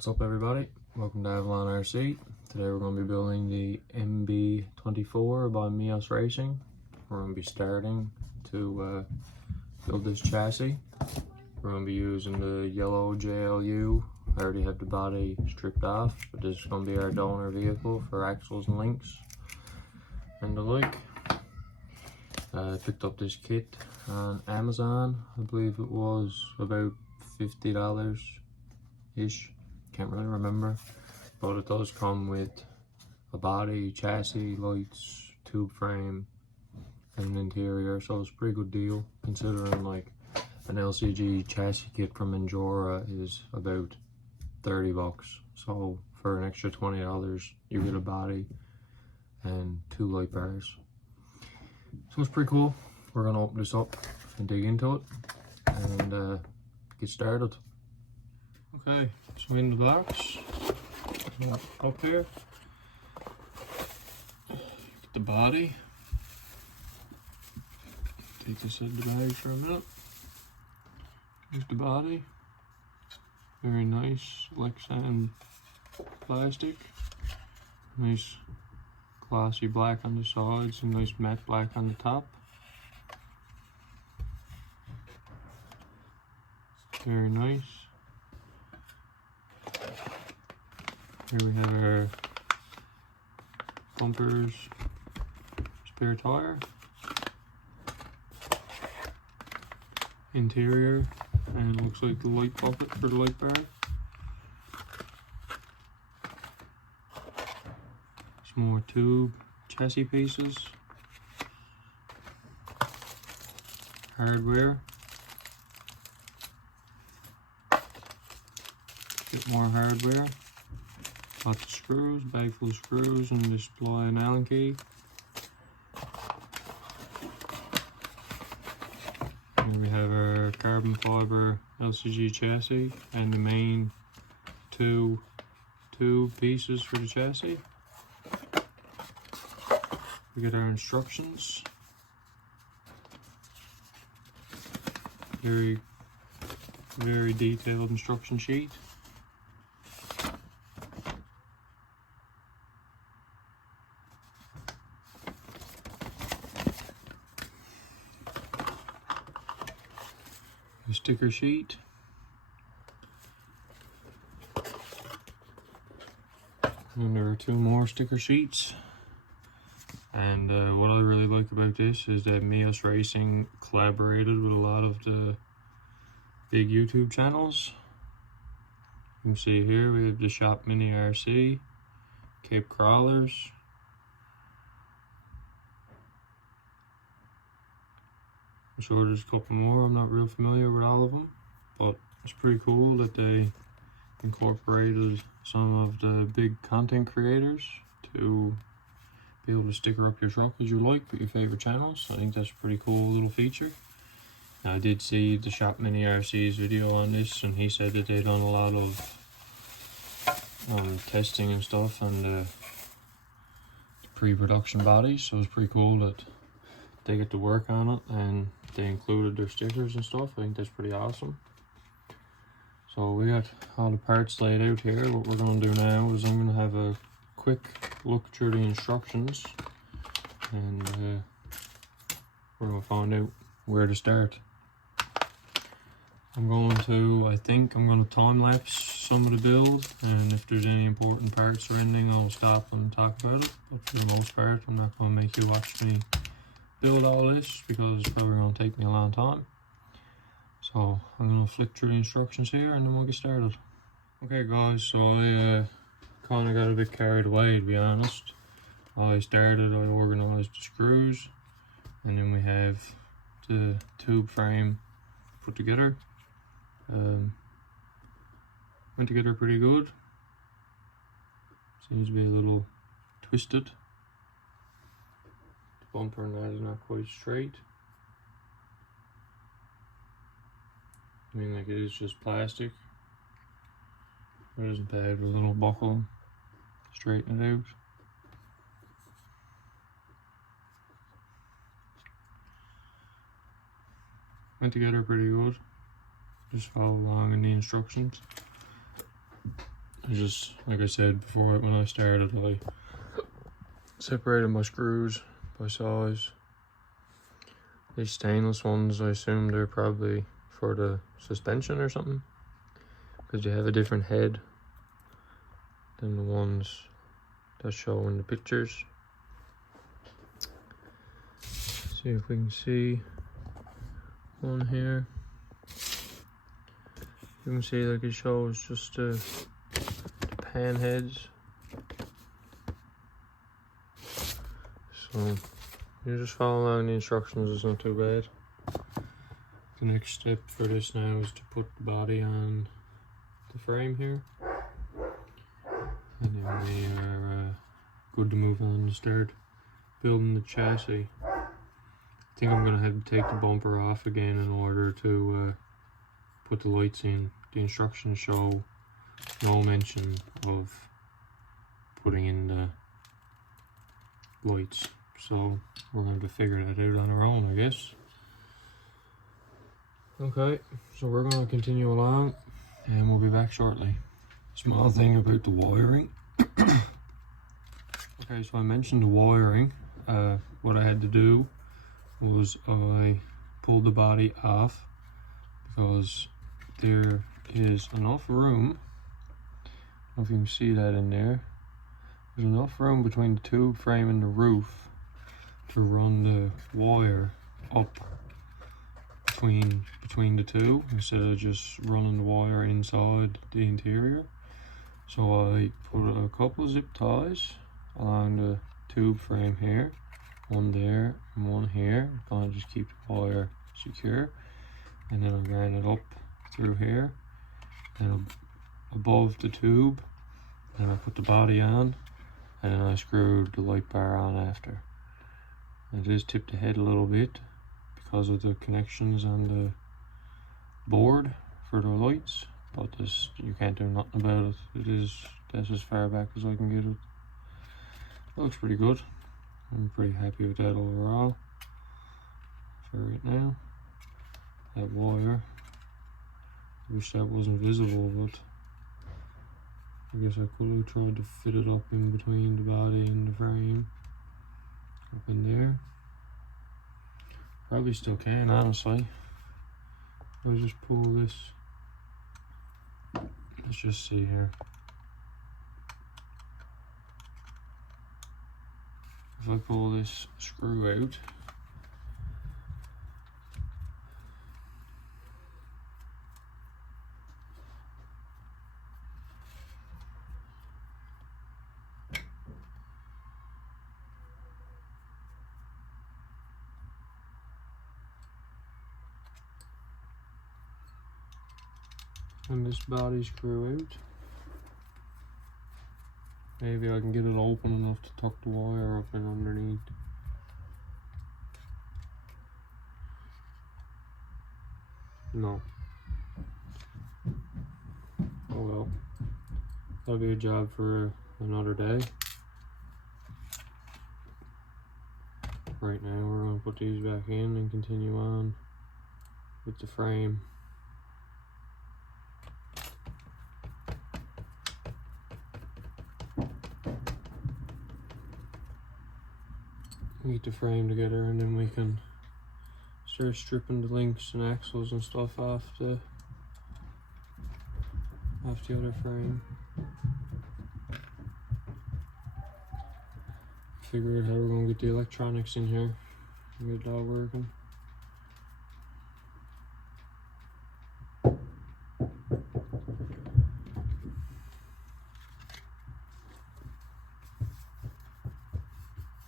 What's up everybody, welcome to Avalon RC. Today we're going to be building the mb24 by Meus Racing. We're going to be starting to build this chassis. We're going to be using the yellow JLU. I already have the body stripped off, but this is going to be our donor vehicle for axles and links and the like. I picked up this kit on Amazon. I believe it was about $50 ish. Can't really remember, but it does come with a body, chassis, lights, tube frame, and an interior, so it's a pretty good deal considering like an LCG chassis kit from Endura is about 30 bucks. So for an extra $20 you get a body and 2 light bars, so it's pretty cool. We're gonna open this up and dig into it and get started. Okay, so in the box, up here, get the body. Take this out of the bag for a minute. Here's the body. Very nice Lexan plastic. Nice glossy black on the sides and nice matte black on the top. Very nice. Here we have our bumpers, spare tire, interior, and it looks like the light bucket for the light bar. Some more tube chassis pieces, hardware, bit more hardware. Lots of screws, bag full of screws, and display an Allen key. Here we have our carbon fiber LCG chassis and the main two pieces for the chassis. We get our instructions. Very detailed instruction sheet. Sticker sheet, and there are 2 more sticker sheets. And what I really like about this is that Meus Racing collaborated with a lot of the big YouTube channels. You can see here we have the Shop Mini RC, Cape Crawlers, I'm sure there's a couple more. I'm not real familiar with all of them, but it's pretty cool that they incorporated some of the big content creators to be able to sticker up your truck as you like with your favorite channels. I think that's a pretty cool little feature. Now, I did see the Shop Mini RC's video on this, and he said that they'd done a lot of testing and stuff and the pre-production bodies, so it's pretty cool that they get to work on it and they included their stickers and stuff. I think that's pretty awesome. So we got all the parts laid out here. What we're going to do now is I'm going to have a quick look through the instructions and we're going to find out where to start. I think I'm going to time lapse some of the build, and if there's any important parts or anything I'll stop and talk about it, but for the most part I'm not going to make you watch me build all this because it's probably going to take me a long time. So I'm going to flick through the instructions here and then we'll get started. Okay guys, so I kind of got a bit carried away, to be honest. I organized the screws, and then we have the tube frame put together. Went together pretty good. Seems to be a little twisted. Bumper and that is not quite straight. I mean, like, it is just plastic. It isn't bad with a little buckle. Straighten it out. Went together pretty good. Just follow along in the instructions. I just, like I said before, when I started, I separated my screws by size. These stainless ones, I assume they're probably for the suspension or something, because they have a different head than the ones that show in the pictures. See if we can see one here. You can see like it shows just the pan heads. So you just follow along the instructions, it's not too bad. The next step for this now is to put the body on the frame here. And then we are good to move on to start building the chassis. I think I'm going to have to take the bumper off again in order to put the lights in. The instructions show no mention of putting in the lights, so we're going to figure that out on our own, I guess. Okay, so we're going to continue along and we'll be back shortly. Small thing about the wiring. Okay, so I mentioned the wiring. What I had to do was I pulled the body off because there is enough room. I don't know if you can see that in there. There's enough room between the tube frame and the roof to run the wire up between the two instead of just running the wire inside the interior. So I put a couple of zip ties along the tube frame here, one there and one here, kind of just keep the wire secure. And then I ran it up through here and above the tube, and I put the body on, and then I screwed the light bar on after. It is tipped ahead a little bit because of the connections on the board for the lights, but this, you can't do nothing about it. That's as far back as I can get it. It looks pretty good. I'm pretty happy with that overall for right now. That wire, I wish that wasn't visible, but I guess I could have tried to fit it up in between the body and the frame, up in there. Probably still can, honestly. I'll just pull this. Let's just see here. If I pull this screw out, and this body screw out, maybe I can get it open enough to tuck the wire up in underneath. No. Oh well. That'll be a job for another day. Right now we're going to put these back in and continue on with the frame. Get the frame together and then we can start stripping the links and axles and stuff off the other frame. Figure out how we're going to get the electronics in here and get it all working.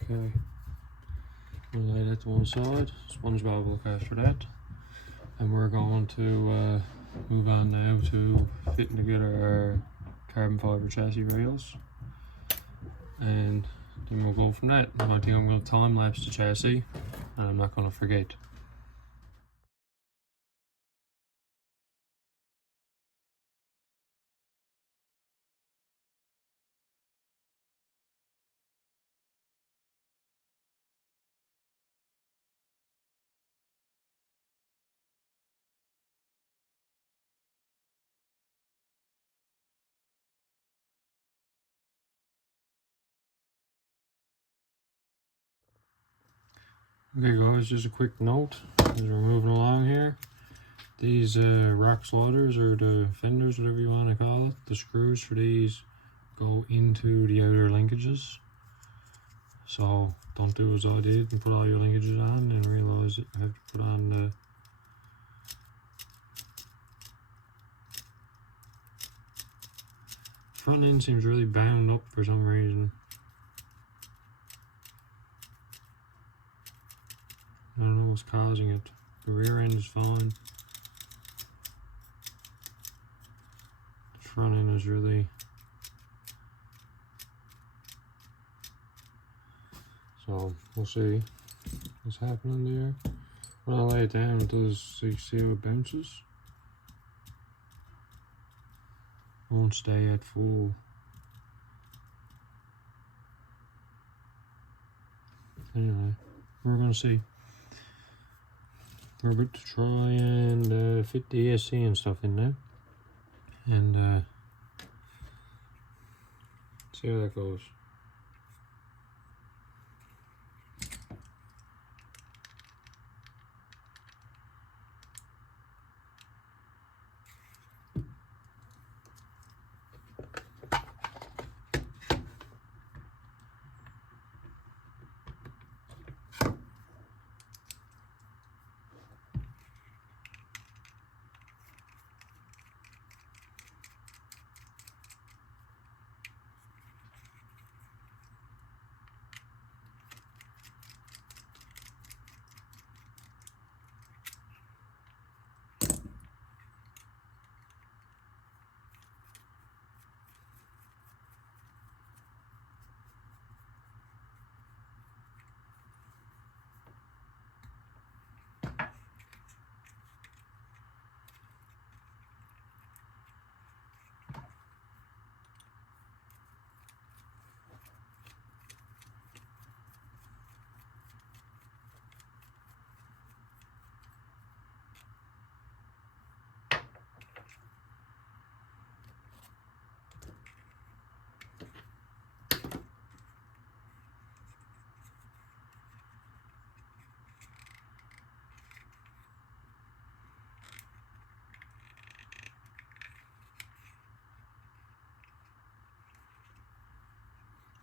Okay, we'll lay that to one side. SpongeBob will look after that, and we're going to move on now to fitting together our carbon fiber chassis rails, and then we'll go from that. I think I'm going to time lapse the chassis, and I'm not going to forget. Okay guys, just a quick note as we're moving along here. These rock sliders, or the fenders, whatever you want to call it, the screws for these go into the outer linkages. So don't do as I did and put all your linkages on and realise that you have to put on the front end. Seems really bound up for some reason. I don't know what's causing it. The rear end is fine. The front end is really... So we'll see what's happening there. When I lay it down, it does, see how it bounces. Won't stay at full. Anyway, we're gonna see. We're about to try and fit the ESC and stuff in there, and see how that goes.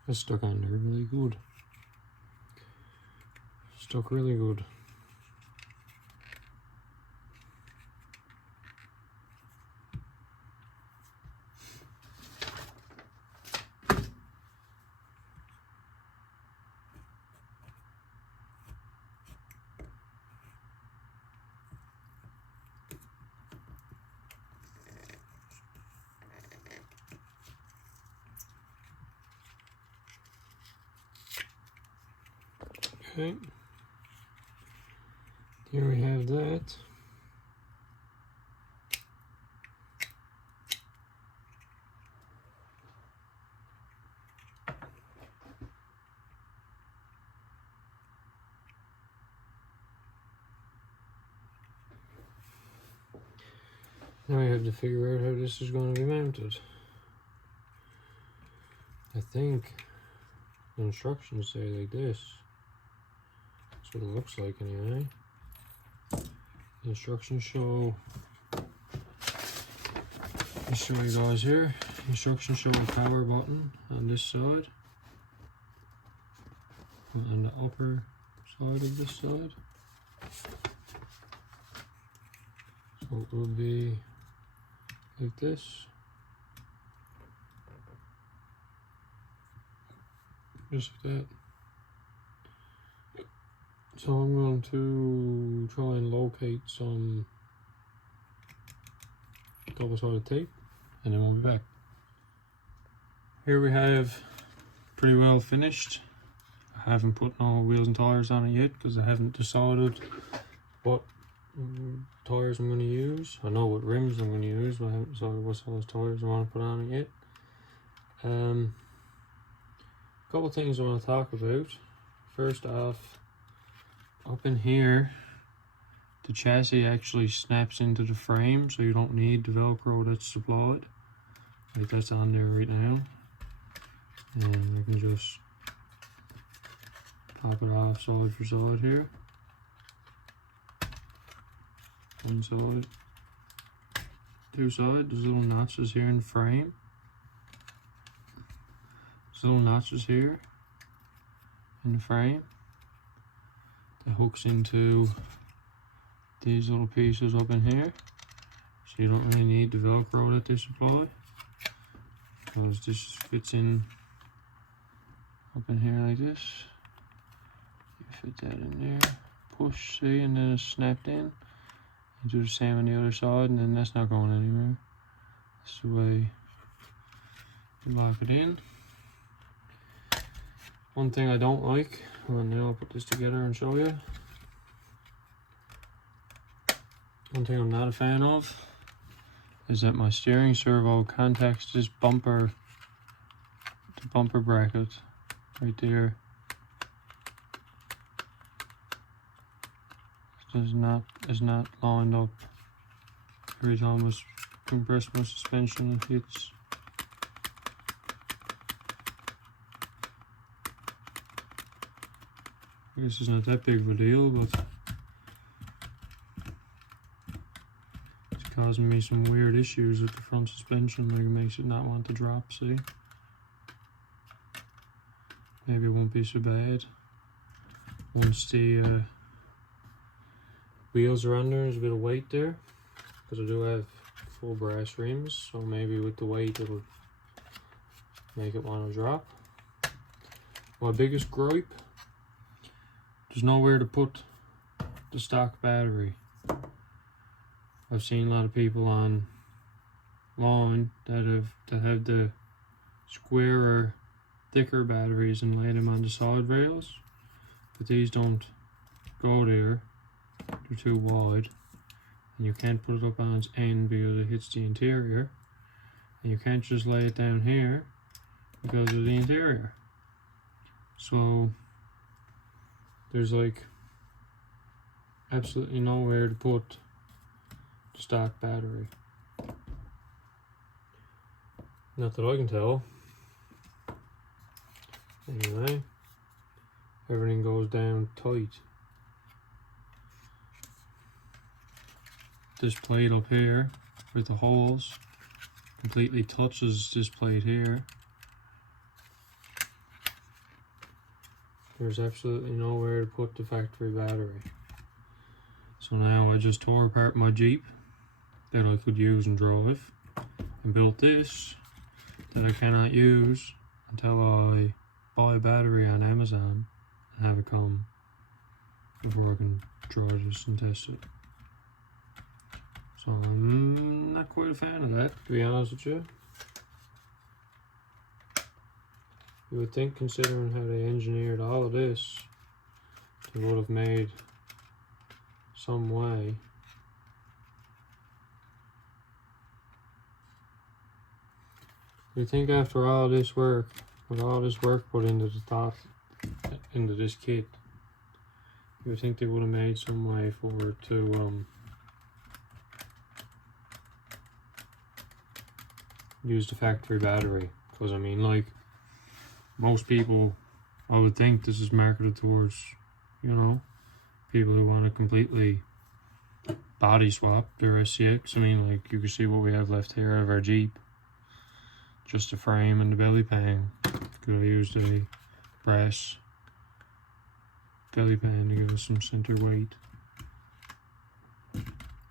It's stuck on there really good. Stuck really good. Okay, here we have that. Now we have to figure out how this is going to be mounted. I think the instructions say like this. That's what it looks like anyway. The instructions show, I'll show you guys here. Instructions show a power button on this side, on the upper side of this side. So it will be like this. Just like that. So I'm going to try and locate some double-sided tape, and then we'll be back. Here we have pretty well finished. I haven't put no wheels and tires on it yet because I haven't decided what tires I'm going to use. I know what rims I'm going to use, but I haven't decided what size tires I want to put on it yet. A couple of things I want to talk about. First off, up in here, the chassis actually snaps into the frame, so you don't need the Velcro that's supplied. Like that's on there right now. And you can just pop it off side for side here. one side, two sides. There's little notches here in the frame. There's little notches here in the frame that hooks into these little pieces up in here. So you don't really need the Velcro that they supply, because this fits in up in here like this. You fit that in there, push, see, and then it's snapped in. You do the same on the other side, and then that's not going anywhere. That's the way you lock it in. One thing I don't like, and now I'll put this together and show you. One thing I'm not a fan of is that my steering servo contacts this bumper, the bumper bracket right there. Is not lined up. Every time I compress my suspension, it hits. I guess it's not that big of a deal, but it's causing me some weird issues with the front suspension. Like, it makes it not want to drop, see? Maybe it won't be so bad once the wheels are under. There's a bit of weight there, because I do have full brass rims, so maybe with the weight it'll make it want to drop. My biggest gripe, there's nowhere to put the stock battery. I've seen a lot of people online that have the squarer, thicker batteries and lay them on the side rails, but these don't go there. They're too wide, and you can't put it up on its end because it hits the interior, and you can't just lay it down here because of the interior. So there's like absolutely nowhere to put the stock battery. Not that I can tell. Anyway, everything goes down tight. This plate up here with the holes completely touches this plate here. There's absolutely nowhere to put the factory battery. So now I just tore apart my Jeep that I could use and drive, and built this that I cannot use until I buy a battery on Amazon and have it come before I can try this and test it. So I'm not quite a fan of that, to be honest with you. You would think, considering how they engineered all of this, they would have made some way. You think after all this work, with all this work put into the top, into this kit, you would think they would have made some way for it to use the factory battery. Because I mean, like, most people, I would think this is marketed towards, you know, people who want to completely body swap their scx. I mean, like, you can see what we have left here of our Jeep. Just the frame and the belly pan. Could I used a brass belly pan to give us some center weight.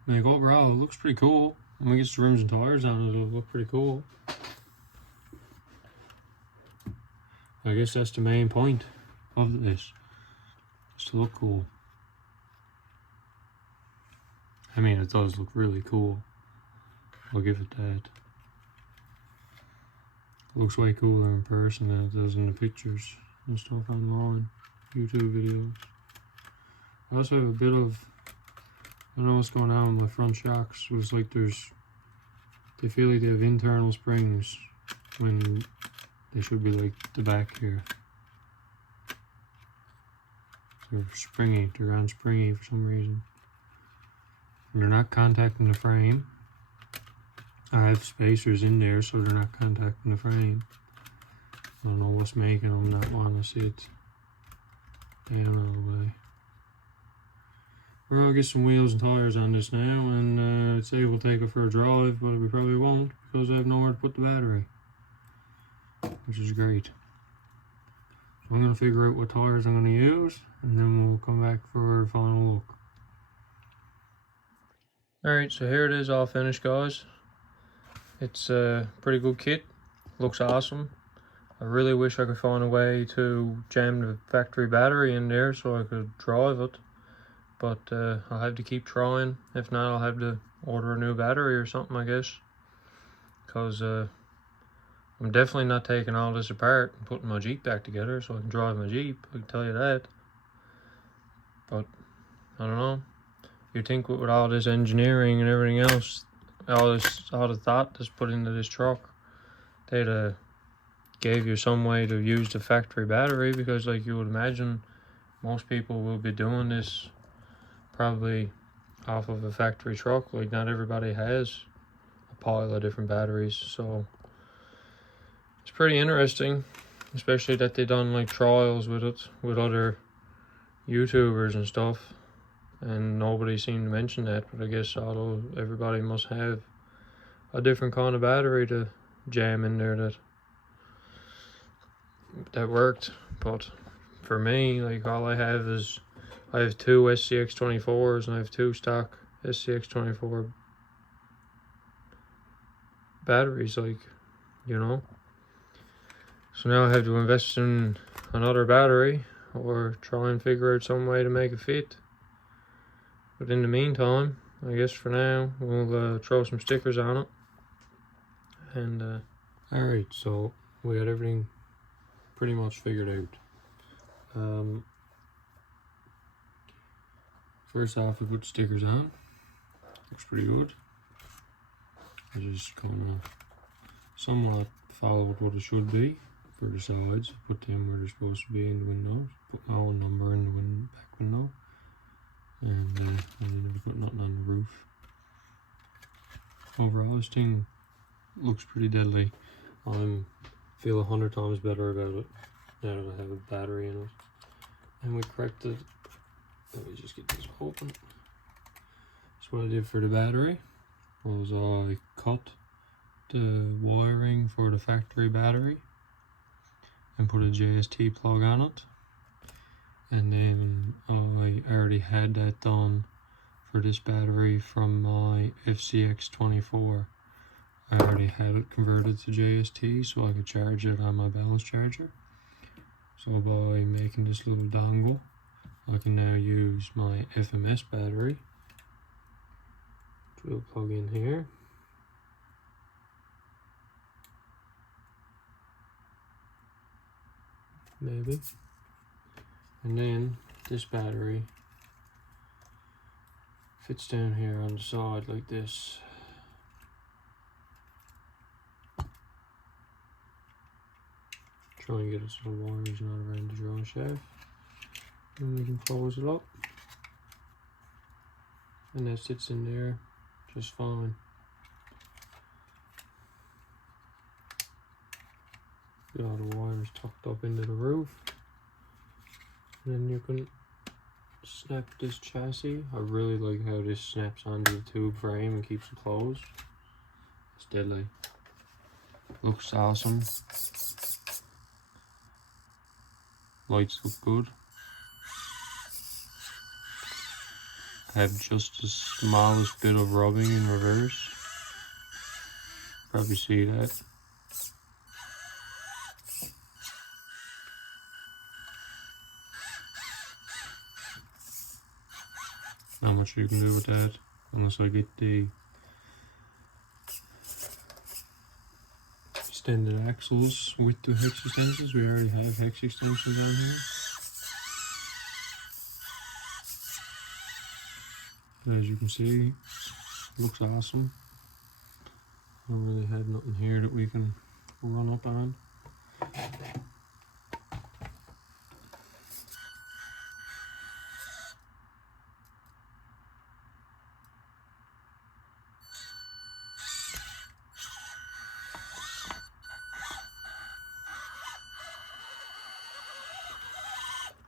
Like, overall, it looks pretty cool. When we get some rims and tires on it, it'll look pretty cool. I guess that's the main point of this, is to look cool. I mean, it does look really cool. I'll give it that. It looks way cooler in person than it does in the pictures and stuff online, YouTube videos. I also have a bit of, I don't know what's going on with my front shocks. It was like they feel like they have internal springs when they should be like the back here. They're springy, they're on springy for some reason. And they're not contacting the frame. I have spacers in there so they're not contacting the frame. I don't know what's making them not want to sit down all the way. We're gonna get some wheels and tires on this now, and say we'll take it for a drive, but we probably won't because I have nowhere to put the battery, which is great. So I'm gonna figure out what tires I'm gonna use, and then we'll come back for a final look. Alright, so here it is all finished, guys. It's a pretty good kit, looks awesome. I really wish I could find a way to jam the factory battery in there so I could drive it. But I'll have to keep trying. If not, I'll have to order a new battery or something, I guess. Because I'm definitely not taking all this apart and putting my Jeep back together so I can drive my Jeep, I can tell you that. But, I don't know. You'd think with all this engineering and everything else, all the thought that's put into this truck, they'd gave you some way to use the factory battery, because like you would imagine, most people will be doing this probably off of a factory truck. Like not everybody has a pile of different batteries, so it's pretty interesting, especially that they done like trials with it with other YouTubers and stuff, and nobody seemed to mention that. But I guess everybody must have a different kind of battery to jam in there that worked. But for me, like all I have is I have two scx24s and I have two stock scx24 batteries, like, you know. So now I have to invest in another battery or try and figure out some way to make it fit. But in the meantime, I guess for now, we'll throw some stickers on it. And alright, so we got everything pretty much figured out. First off, we put stickers on. Looks pretty good. I just kind of somewhat followed what it should be for the sides. Put them where they're supposed to be in the windows. Put my own number in the back window. And I didn't put nothing on the roof. Overall, this thing looks pretty deadly. I feel 100 times better about it now that I have a battery in it. And we cracked it. Let me just get this open. So what I did for the battery was I cut the wiring for the factory battery and put a JST plug on it. And then I already had that done for this battery from my scx24. I already had it converted to JST so I could charge it on my balance charger. So by making this little dongle, I can now use my FMS battery, which we'll plug in here. Maybe. And then this battery fits down here on the side like this. Try and get it so the wires not around the draw shaft. And we can close it up. And that sits in there just fine. Got all the wires tucked up into the roof. And then you can snap this chassis. I really like how this snaps onto the tube frame and keeps it closed. It's deadly. Looks awesome. Lights look good. I have just the smallest bit of rubbing in reverse. Probably see that. Not much you can do with that unless I get the extended axles with the hex extensions. We already have hex extensions on here. As you can see, looks awesome. I don't really have nothing here that we can run up on.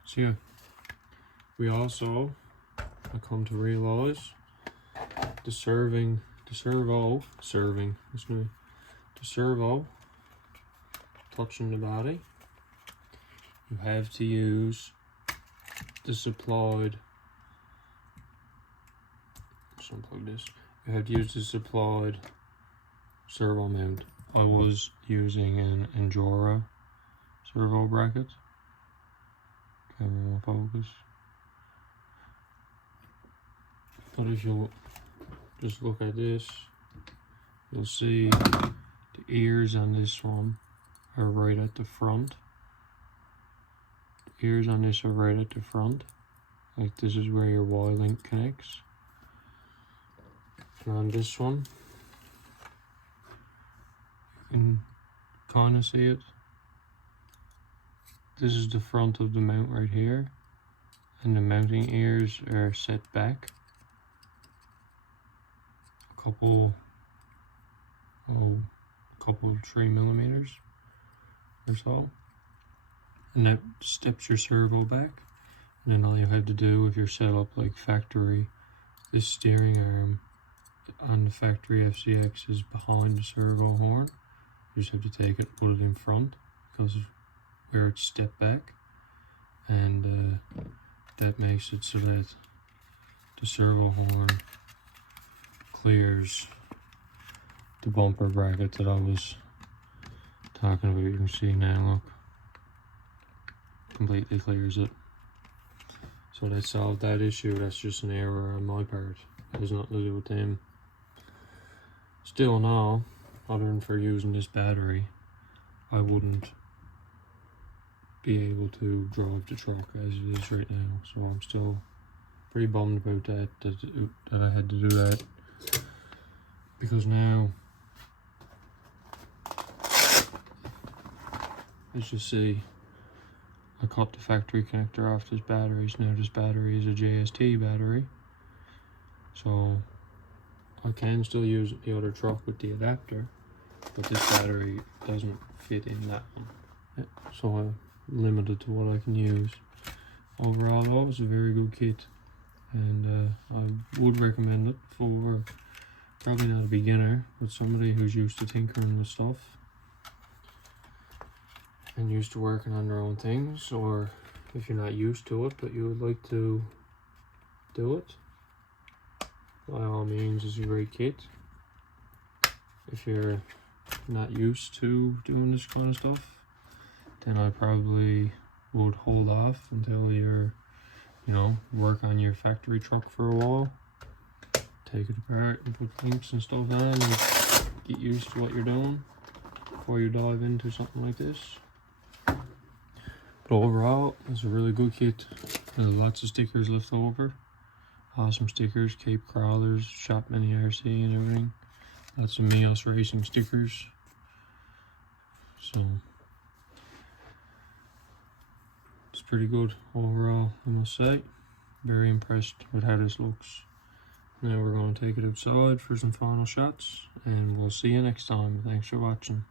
So yeah, we also I come to realise the servo touching the body, you have to use the supplied, let's unplug this, you have to use the supplied servo mount. I was using an Endura servo bracket. Camera won't focus. But if you just look at this, you'll see the ears on this one are right at the front. The ears on this are right at the front. Like this is where your Y-link connects. And on this one, you can kind of see it. This is the front of the mount right here, and the mounting ears are set back a couple 3 millimeters or so, and that steps your servo back. And then all you have to do, if you're set up like factory, this steering arm on the factory FCX is behind the servo horn. You just have to take it and put it in front because of where it's stepped back, and that makes it so that the servo horn clears the bumper bracket that I was talking about. You can see now, look, completely clears it. So that solved that issue. That's just an error on my part. It has nothing to do with them. Still now, other than for using this battery, I wouldn't be able to drive the truck as it is right now. So I'm still pretty bummed about that I had to do that, because now, as you see, I cut the factory connector off this battery. So now this battery is a JST battery, so I can still use the other truck with the adapter, but this battery doesn't fit in that one, so I'm limited to what I can use. Overall though, it's a very good kit, and I would recommend it for probably not a beginner, but somebody who's used to tinkering with stuff and used to working on their own things, or if you're not used to it but you would like to do it, by all means, it's a great kit. If you're not used to doing this kind of stuff, then I probably would hold off until you're, work on your factory truck for a while. Take it apart and put links and stuff on and get used to what you're doing before you dive into something like this. But overall, it's a really good kit. There's lots of stickers left over. Awesome stickers, Cape Crawlers, Shop Mini RC and everything. Lots of Meos Racing stickers. So it's pretty good overall, I must say. Very impressed with how this looks. Now we're going to take it outside for some final shots, and we'll see you next time. Thanks for watching.